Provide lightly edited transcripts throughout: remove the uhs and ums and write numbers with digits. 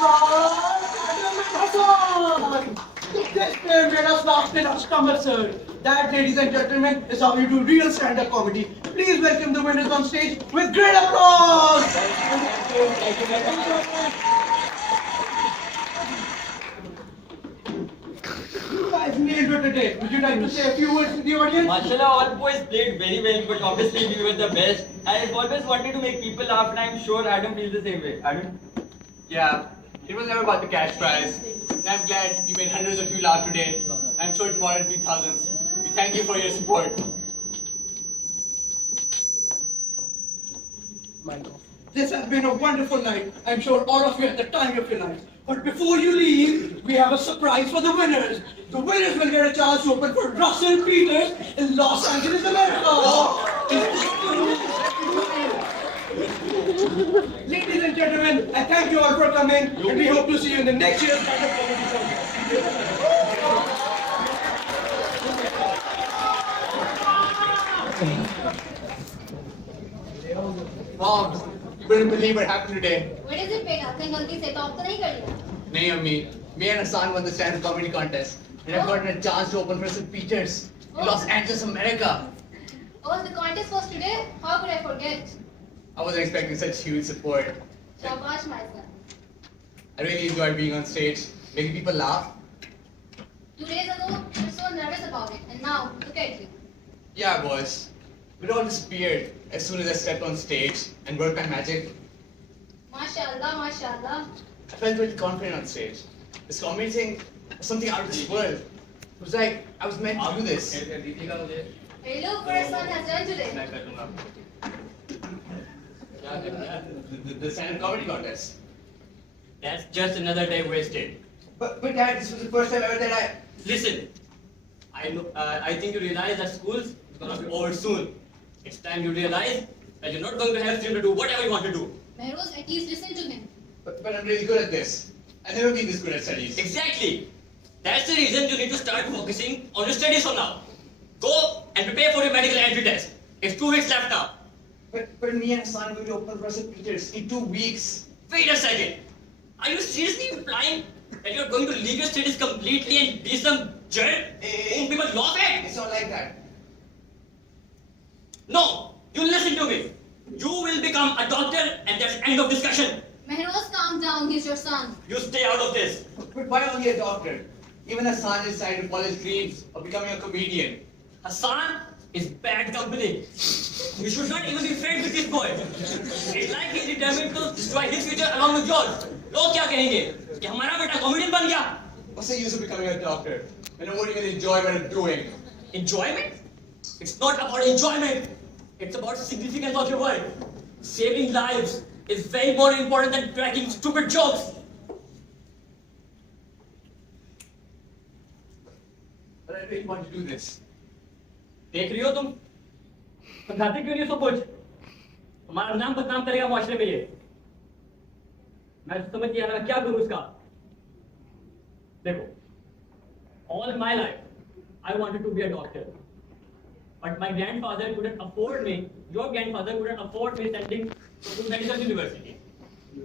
This pair made us laugh till our stomachs hurt. That, ladies and gentlemen, is how we do real stand-up comedy. Please welcome the winners on stage with great applause. You guys nailed it today. Would you like to say a few words to the audience? Mashallah, all boys played very well, but obviously we were the best. I've always wanted to make people laugh, and I'm sure Adam feels the same way. Adam? Yeah, it was never about the cash prize. And I'm glad you made hundreds of you laugh today. I'm sure tomorrow it'll be thousands. We thank you for your support. This has been a wonderful night. I'm sure all of you had the time of your life. But before you leave, we have a surprise for the winners. The winners will get a chance to open for Russell Peters in Los Angeles, America. Ladies and gentlemen, I thank you all for coming, and we hope to see you in the next year's stand-up comedy show. Mom, you wouldn't believe what happened today. What is it, बेटा? कहीं गलती से top तो नहीं कर लिया? Nee, Ammi. Me and Hassan won the stand-up comedy contest. And I've gotten a chance to open for St. Peters in Los Angeles, America. Oh, the contest was today? How could I forget? I wasn't expecting such huge support. Shabash, my son. I really enjoyed being on stage, making people laugh. 2 days ago, you were so nervous about it, and now look at you. Yeah, I was. But it all disappeared as soon as I stepped on stage and worked my magic. Mashallah, mashallah. I felt really confident on stage. This comedy thing was something out of this world. It was like I was meant to do this. Hey, look what our son has done today. The stand-up comedy contest. That's just another day wasted. But Dad, this was the first time ever that I... Listen, I think you realize that school's gonna be over soon. It's time you realize that you're not going to have freedom to do whatever you want to do. Mehroz, at least listen to him. But I'm really good at this. I've never been this good at studies. Exactly. That's the reason you need to start focusing on your studies from now. Go and prepare for your medical entry test. It's 2 weeks left now. But me and Hassan will be open for St. Peters in 2 weeks. Wait a second. Are you seriously implying that you're going to leave your studies completely and be some jerk whom people laugh at? It's not like that. No, you listen to me. You will become a doctor and that's end of discussion. Mehroz, calm down. He's your son. You stay out of this. But why only a doctor? Even Hassan is trying to follow his dreams of becoming a comedian. Hassan is bad company. You should not even be friends with this boy. It's like he's determined to destroy his future along with yours. लोग क्या कहेंगे कि हमारा बेटा comedian बन गया? What's the use of becoming a doctor when I won't even enjoy what I'm doing? Enjoyment? It's not about enjoyment. It's about the significance of your work. Saving lives is way more important than cracking stupid jokes. But I really want to do this. देख रही हो तुम? समझाते क्यों नहीं सब कुछ? हमारा नाम बदनाम करेगा माशरे में ये. मैं समझ नहीं आ रहा क्या करूं इसका? देखो, all my life I wanted to be a doctor, but my grandfather couldn't afford me. Your grandfather couldn't afford me sending to medical university.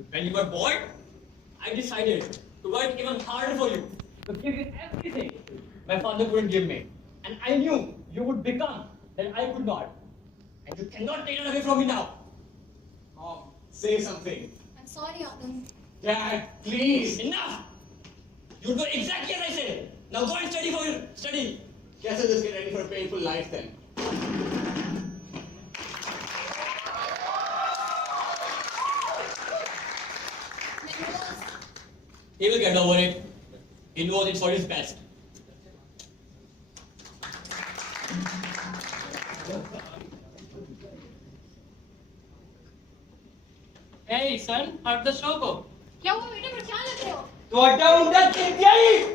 When you were born, I decided to work even harder for you, to give you everything my father couldn't give me, and I knew you would become that I could not, and you cannot take it away from me now. Mom, say something. I'm sorry, Adam. Dad, please. Enough! You do exactly as I said. Now go and study for your study. Guess I'll just get ready for a painful life then. Mehroz, He will get over it. He knows it's for his best. Hey son, how'd the show go? क्या हुआ बेटे? परेशान लग रहे हो?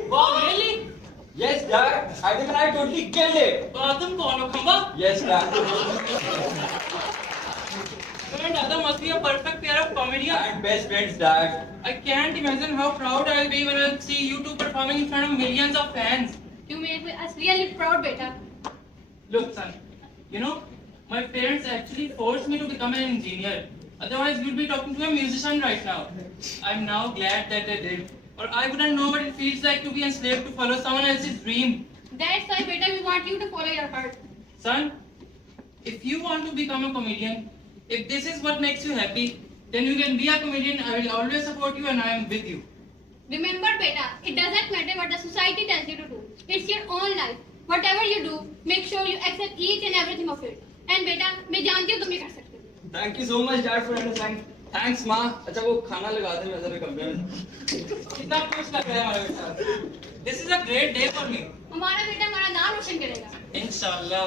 Wow, really? Yes, Dad. I think I totally killed it. तो आदम कौन हो खंबा? Yes, Dad. You and Adam must be a perfect pair of comedians. And best friends, Dad. I can't imagine how proud I'll be when I see you two performing in front of millions of fans. You made us really proud, beta. Look, son, you know, my parents actually forced me to become an engineer. Otherwise, we'll be talking to a musician right now. I'm now glad that I did. Or I wouldn't know what it feels like to be enslaved to follow someone else's dream. That's why, beta, we want you to follow your heart. Son, if you want to become a comedian, if this is what makes you happy, then you can be a comedian. I will always support you and I am with you. Remember, beta, it doesn't matter what the society tells you to do. It's your own life. Whatever you do, make sure you accept each and everything of it. And beta, मैं जानती हूँ तुम ये कर सकते हो. Thank you so much, Dad, for understanding. Thanks, माँ. अच्छा वो खाना लगा दे मैं जरा कमरे में. कितना खुश लग रहा है हमारे साथ. This is a great day for me. हमारा बेटा हमारा नाम रोशन करेगा. Inshallah.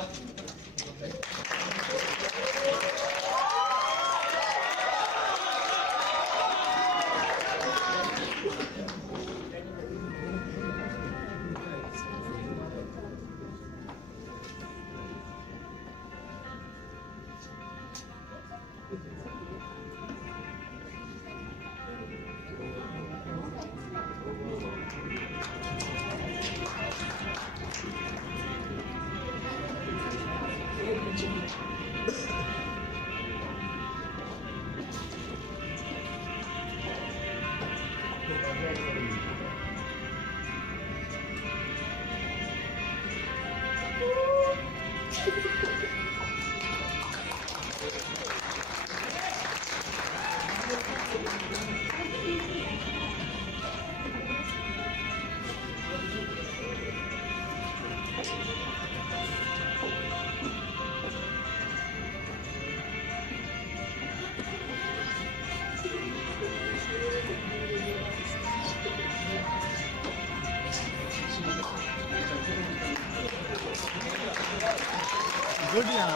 Good, yeah.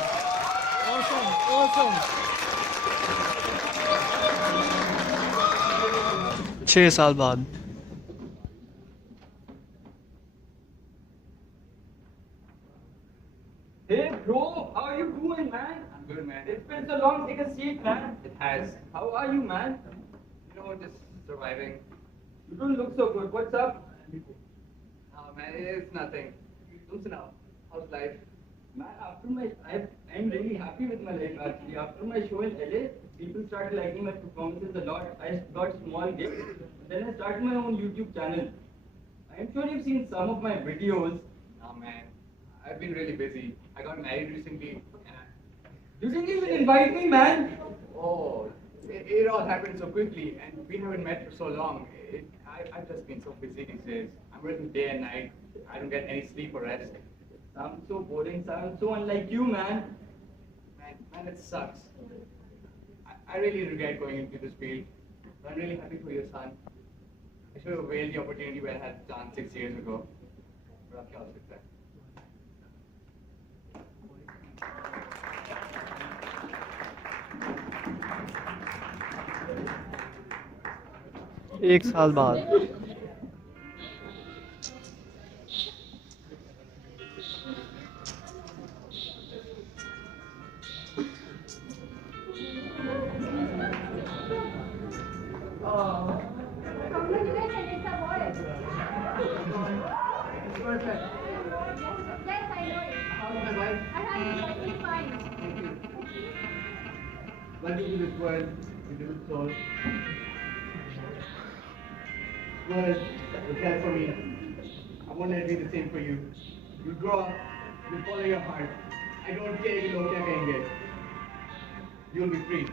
Awesome, awesome. 6 साल बाद. Hey, bro, how are you doing, man? I'm good, man. It's been so long. Take a seat, man. It has. How are you, man? You know, just surviving. You don't look so good. What's up? Oh, man, it's nothing. Listen now. How's life? Man, I'm really happy with my life actually. After my show in LA, people started liking my performances a lot. I got small gigs. Then I started my own YouTube channel. I'm sure you've seen some of my videos. Oh, man. I've been really busy. I got married recently. You didn't even invite me, man. Oh, it all happened so quickly, and we haven't met for so long. I've just been so busy these days. I'm working day and night. I don't get any sleep or rest. Sounds so boring. Sounds so unlike you, man. Man, it sucks. I really regret going into this field. But I'm really happy for your son. I should have availed the opportunity when I had the chance 6 years ago. But अब क्या हो सकता है? एक साल बाद. Congratulations, it's a boy. It's perfect. Yes, I know it. How's my wife? I have it perfectly fine. Thank you. Welcome to this world, with little soul. World will care for me. I want to do the same for you. You grow up, you follow your heart. I don't care if you know what you're going to get. You'll be free.